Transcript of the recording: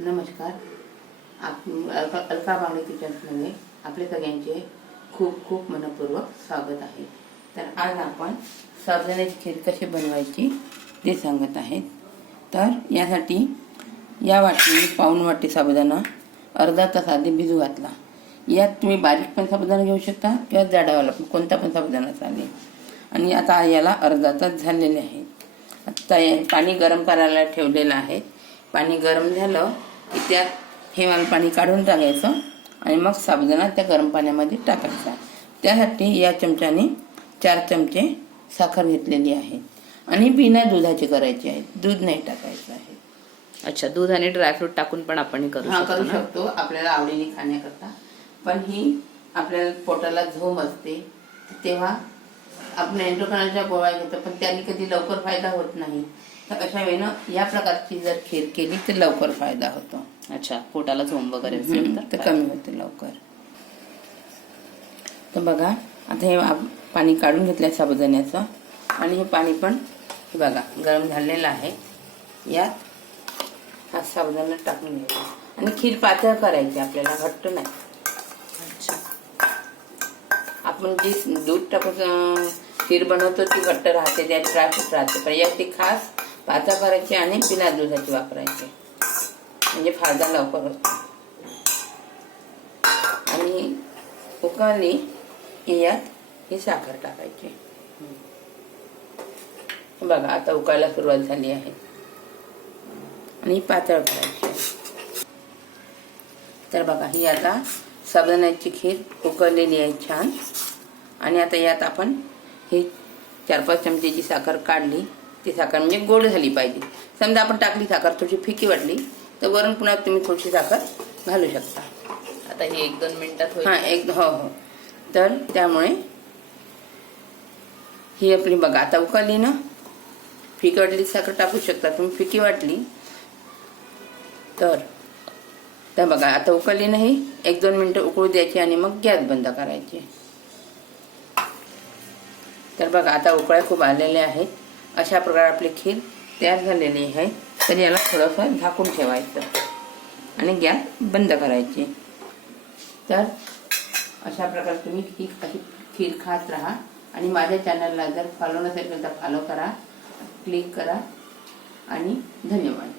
नमस्कार. आप अलका अल्का बांगडे किचन्समध्ये आपले सगळ्यांचे खूप खूप मनपूर्वक स्वागत आहे. तर आज आपण साबुदाण्याची खीर कशी बनवायची ते सांगत आहेत. तर यासाठी या वाटी पाऊण वाटी साबुदाणा अर्धा तास आधी भिजू घातला. यात तुम्ही बारीक पण साबुदाणा घेऊ शकता किंवा जाडावाला पण कोणता पण साबुदाणा चालेल. आणि आता याला अर्धा तास झालेले आहेत. आता पाणी गरम करायला ठेवलेलं आहे. पाणी गरम झालं की त्यात हे वालं पाणी काढून टाकायचं आणि मग साबुदाणा त्या गरम पाण्यामध्ये टाकायचा. त्यासाठी या चमच्याने चार चमचे साखर घेतलेली आहे. आणि बिना दुधाची करायची आहे दूध नाही टाकायचं आहे. अच्छा दूध आणि ड्रायफ्रूट टाकून पण आपण करू शकतो करू शकतो. आपल्याला आवडीने खाण्याकरता. पण ही आपल्याला पोटाला झोम असते. तेव्हा आपण एन्ट्रोकणाच्या गोळ्या घेतो पण त्यांनी कधी लवकर फायदा होत नाही. तर अशा वेळेनं या प्रकारची जर खीर केली तर लवकर फायदा होतो. अच्छा पोटाला झोंब वगैरे असेल तर तर कमी होते लवकर. तर बघा आता हे आप- पाणी काढून घेतलंय साबुदाण्याचं आणि हे पाणी पण हे बघा गरम झालेलं आहे. यात हा साबुदाणा टाकून घ्यायचा. आणि खीर पातळ करायची आपल्याला घट्ट नाही. अच्छा. आपण जी दूध टाकून अं, खीर बनवतो ती घट्ट राहते त्यात ड्रायफ्रूट राहते. पण यात ती खास पातळ करायची आणि पिला दुधाची वापरायची. म्हणजे फायदा लवकर होतो. आणि उकळली की यात ही साखर टाकायची. बघा आता उकळायला सुरुवात झाली आहे. आणि पातळ करायची. तर बघा ही आता साबुदाण्याची खीर उकळलेली आहे छान. आणि आता यात आपण ही चार पाच चमचेची साखर काढली. ती साखर म्हणजे गोड झाली पाहिजे. समजा आपण टाकली साखर थोडीशी फिकी वाटली तर वरून पुन्हा तुम्ही थोडीशी साखर घालू शकता. आता हे एक दोन मिनिटात हां एक हो हो. तर त्यामुळे ही आपली बघा आता उकळली ना? फिकी वाटली साखर टाकू शकता. तुम्ही फिकी वाटली तर तर बघा आता उकळली नाही एक दोन मिनटं उकळू द्यायची आणि मग गॅस बंद करायची. तर बघा आता उकळ्या खूप आलेल्या आहेत. अशा प्रकारे आपली खीर तयार झालेली आहे. तर याला थोडंसं झाकून ठेवायचं आणि गॅस बंद करायची. तर अशा प्रकारे तुम्ही ही अशी खीर खात राहा आणि माझ्या चॅनलला जर फॉलो नसेल तर फॉलो करा क्लिक करा आणि धन्यवाद.